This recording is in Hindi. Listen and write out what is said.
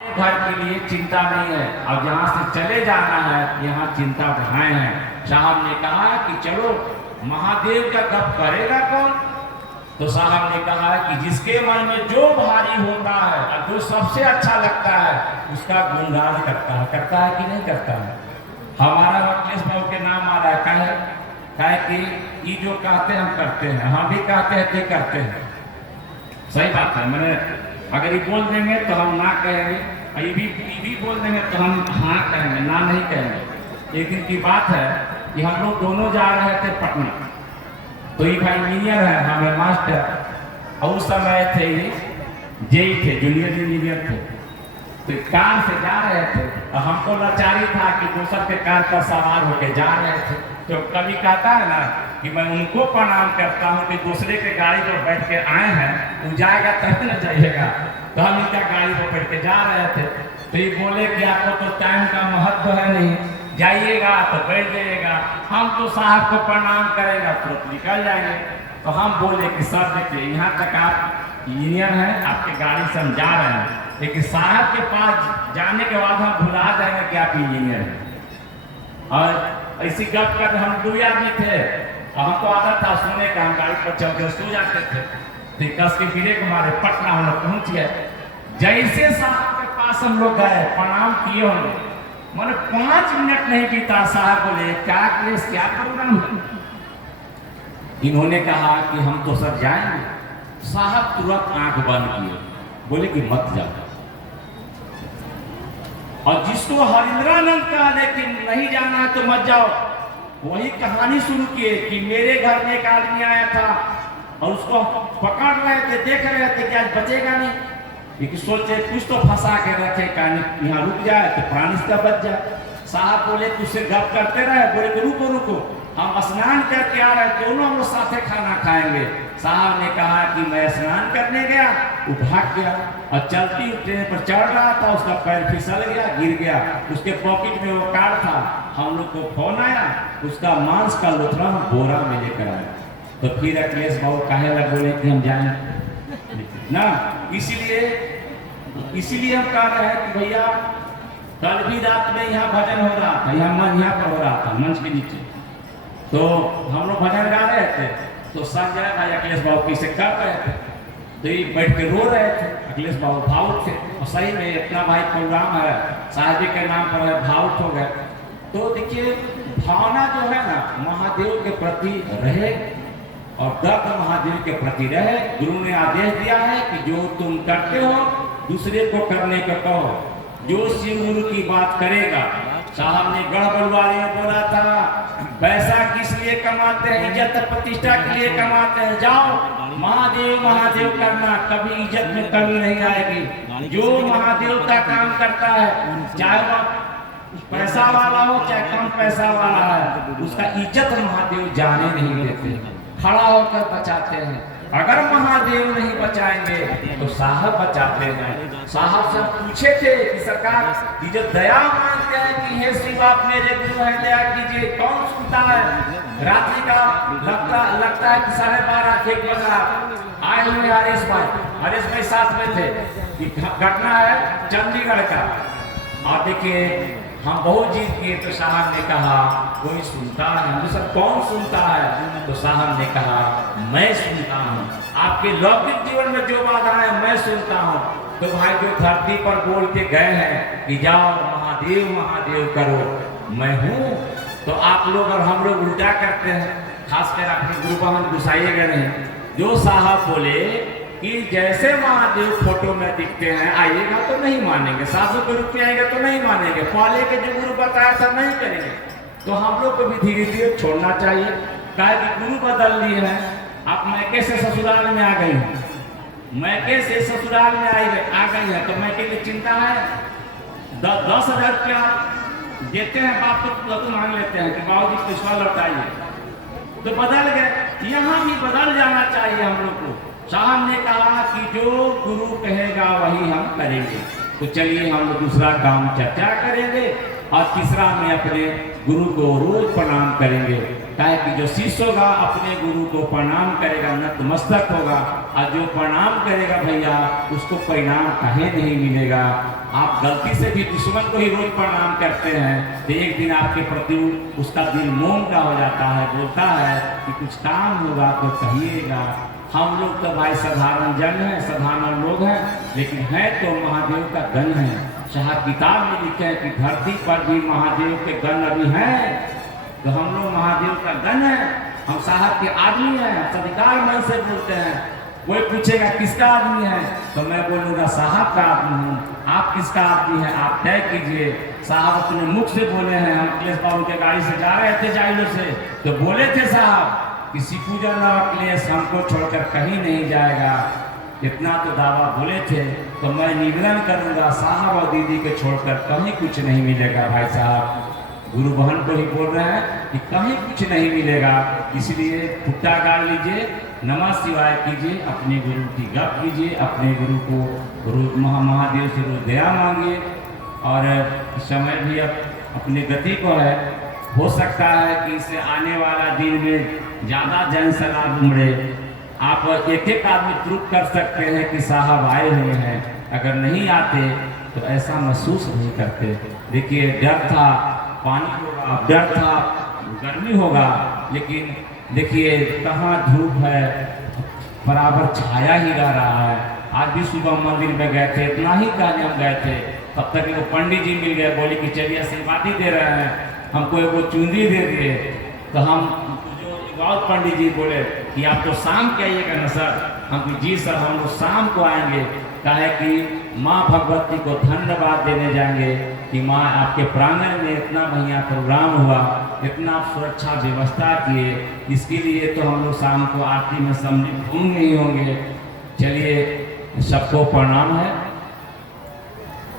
घर के लिए चिंता नहीं है। अब यहाँ से चले जाना है, यहाँ चिंता बढ़ाए हैं। साहब ने कहा कि चलो महादेव का गप करेगा कौन? तो साहब ने कहा कि जिसके मन में जो भारी होता है और जो सबसे अच्छा लगता है उसका गुणगान करता है कि नहीं करता है? हमारा अखिलेश बाबू के नाम आ रहा है कि ये जो कहते हैं हम करते हैं, हम भी कहते हैं तो करते हैं। सही बात है। मैंने अगर ये बोल देंगे तो हम ना कहेंगे, ये भी बोल देंगे तो हम हाँ कहेंगे, ना नहीं कहेंगे। एक दिन की बात है कि हम लोग दोनों जा रहे थे पटना, तो ये भाई इंजीनियर है, हमें मास्टर, और उस समय थे ये जेई थे, जूनियर इंजीनियर थे। तो कार से जा रहे थे और हमको लाचारी था कि दूसर के कार पर सवार होकर जा रहे थे। तो कभी कहता है ना कि मैं उनको प्रणाम करता हूँ कि दूसरे के गाड़ी पर बैठ के आए हैं, वो जाएगा तब न जाइएगा। तो हम इनका गाड़ी पर बैठ के जा रहे थे, तो ये बोले कि आपको तो टाइम का महत्व है नहीं, जाइएगा तो बैठ जाइएगा, हम तो साहब को प्रणाम करेगा तुरंत निकल जाएंगे। तो हम बोले कि सर देखिए, यहाँ तक आप इंजीनियर हैं, आपके गाड़ी से हम जा रहे हैं, लेकिन साहब के पास जाने के बाद हम भुला जाएंगे कि आप इंजीनियर हैं। और ऐसी गप कर हम दो आदमी थे, हमको आदत था सोने का, हम गाड़ी पर चल के सो जाते थे। तो कस के फिरे हमारे पटना हम लोग पहुँच गए। जैसे साहब के पास हम लोग गए, प्रणाम किए होंगे, मैंने 5 मिनट नहीं बीता, साहब बोले क्या केस, क्या प्रोग्राम है? इन्होंने कहा कि हम तो सर जाएंगे। साहब तुरंत आंख बंद किए, बोले कि मत जाओ। और जिसको हरिंद्रानंद कहा लेकिन नहीं जाना है तो मत जाओ, वही कहानी शुरू किए कि मेरे घर में एक आदमी आया था और उसको पकड़ रहे थे, देख रहे थे कि आज बचेगा नहीं, लेकिन सोचे कुछ तो फंसा के रखे, कहानी यहाँ रुक जाए तो प्राणी का बच जाए। साहब बोले तुझसे गप करते रहे, बोले कि रुको रुको, हम स्नान करके आ रहे, दोनों हम लोग साथे खाना खाएंगे। साहब ने कहा कि मैं स्नान करने गया, वो भाग गया और चलती ट्रेन पर चढ़ रहा था, उसका पैर फिसल गया, गिर गया। उसके पॉकेट में वो कार्ड था, हम लोग को फोन आया, उसका मांस का लोथड़ा बोरा में लेकर आया। तो फिर अखिलेश बाबू कहे लगे, बोले कि हम जाएं ना, इसीलिए हम कह रहे हैं कि भैया कल भी रात में यहाँ भजन हो रहा था, यहाँ पर हो रहा था मंच के नीचे, तो हम लोग भजन गा रहे थे, तो संजय भाई अखिलेश बाबू से कर रहे थे, तो ये बैठ के रो रहे थे। अखिलेश बाबू भावुक थे, और सही में इतना भाई प्रोग्राम है, साहिबी के नाम पर भावुक हो गए। तो देखिए भावना जो है ना महादेव के प्रति रहे और दर्द महादेव के प्रति रहे। गुरु ने आदेश दिया है कि जो तुम करते हो दूसरे को करने को कहो, जो शिव गुरु की बात करेगा। साहब ने गढ़बड़वारी में बोला था, पैसा किस लिए कमाते हैं? इज्जत प्रतिष्ठा के लिए कमाते हैं। जाओ महादेव महादेव करना, कभी इज्जत में कमी नहीं आएगी। जो महादेव का काम करता है, चाहे वह पैसा वाला हो चाहे कम पैसा वाला है, उसका इज्जत महादेव जाने नहीं देते, खड़ा होकर बचाते हैं। अगर महादेव नहीं बचाएंगे तो साहब बचाते हैं। साहब से पूछे थे कि सरकार ये जो दया मांगते हैं कि हे शिव आप मेरे गुरु हैं, दया कीजिए, कौन सुनता है? रात्रि का लगता है कि 12:30 1 बजा आए हुए हरेश भाई साथ में थे। घटना है चंडीगढ़ का, और देखिए हम बहुत जीत किए, तो साहब ने कहा कोई सुनता है? हम सर कौन सुनता है? तो साहब ने कहा मैं सुनता हूँ, आपके लौकिक जीवन में जो बाधाएं मैं सुनता हूँ। तो भाई जो धरती पर बोल के गए हैं कि जाओ महादेव महादेव करो, मैं हूँ। तो आप लोग और हम लोग उल्टा करते हैं, खासकर अपने गुरु बहन घुसाइएगा नहीं। जो साहब बोले कि जैसे महादेव फोटो में दिखते हैं, आइएगा तो नहीं मानेंगे, साधु के रूप में आएगा तो नहीं मानेंगे, पहले के जो गुरु बताया था नहीं करेंगे। तो हम लोग को भी धीरे धीरे छोड़ना चाहिए, कहे कि गुरु बदल लिए हैं। आप मैके से ससुराल में आ गई हैं, मैके से ससुराल में आ गई है, तो मैके की चिंता है? 10,000 रुपया देते हैं, बाप तो मांग लेते हैं कि बाबू जी पैसा लौटाइए, तो बदल गए। यहाँ भी बदल जाना चाहिए हम लोग को। साहब ने कहा कि जो गुरु कहेगा वही हम करेंगे। तो चलिए हम लोग दूसरा काम चर्चा करेंगे, और तीसरा में अपने गुरु को रोज प्रणाम करेंगे। ताकि कि जो शिष्य होगा अपने गुरु को प्रणाम करेगा, नतमस्तक होगा, और जो प्रणाम करेगा भैया उसको परिणाम कहीं नहीं मिलेगा। आप गलती से भी दुश्मन को ही रोज प्रणाम करते हैं तो एक दिन आपके प्रति उसका दिल मोम का हो जाता है, बोलता है कि कुछ काम होगा तो कहिएगा। हम लोग तो भाई साधारण जन हैं, साधारण लोग हैं, लेकिन है तो महादेव का गण है। साहब किताब में लिखे हैं कि धरती पर भी महादेव के गण अभी हैं, तो हम लोग महादेव का गण है। हम साहब के आदमी हैं, सदिकार मन से बोलते हैं। कोई पूछेगा किसका आदमी है तो मैं बोलूँगा साहब का आदमी हूँ। आप किसका आदमी है आप तय कीजिए। साहब अपने मुख से बोले हैं। हम अखिलेश बाबू के गाड़ी से जा रहे थे जाइलो से, तो बोले थे साहब किसी पूजा न अखिलेश हमको छोड़कर कहीं नहीं जाएगा, इतना तो दावा बोले थे। तो मैं निवेदन करूँगा साहब और दीदी को छोड़कर कहीं कुछ नहीं मिलेगा। भाई साहब गुरु बहन को ही बोल रहे हैं कि कहीं कुछ नहीं मिलेगा, इसलिए फुट्टा गाड़ लीजिए, नमः शिवाय कीजिए, अपने गुरु की गप कीजिए, अपने गुरु को महादेव से रोज दया मांगिए। और समय भी अब अपने गति को है, हो सकता है कि इससे आने वाला दिन में ज़्यादा जन सलाब उमड़े। आप एक एक आदमी प्रूफ कर सकते हैं कि साहब आए हुए हैं, अगर नहीं आते तो ऐसा महसूस नहीं करते। देखिए डर था पानी होगा, डर था गर्मी होगा, लेकिन देखिए कहाँ धूप है, बराबर छाया ही रह रहा है। आज भी सुबह मंदिर में गए थे, इतना ही कहने हम गए थे, तब तक वो पंडित जी मिल गए, बोले कि चलिए आशीर्वादी दे रहे हैं, हमको वो चुंदी दे दिए। तो हम जो और पंडित जी बोले कि आप तो शाम के आइएगा ना सर। हम जी सर हम लोग शाम को आएंगे, कहे कि माँ भगवती को धन्यवाद देने जाएंगे कि माँ आपके प्रांगण में इतना बढ़िया प्रोग्राम हुआ, इतना सुरक्षा व्यवस्था किए, इसके लिए तो हम लोग शाम को आरती में सम्मिलित होंगे ही होंगे। चलिए सबको प्रणाम है।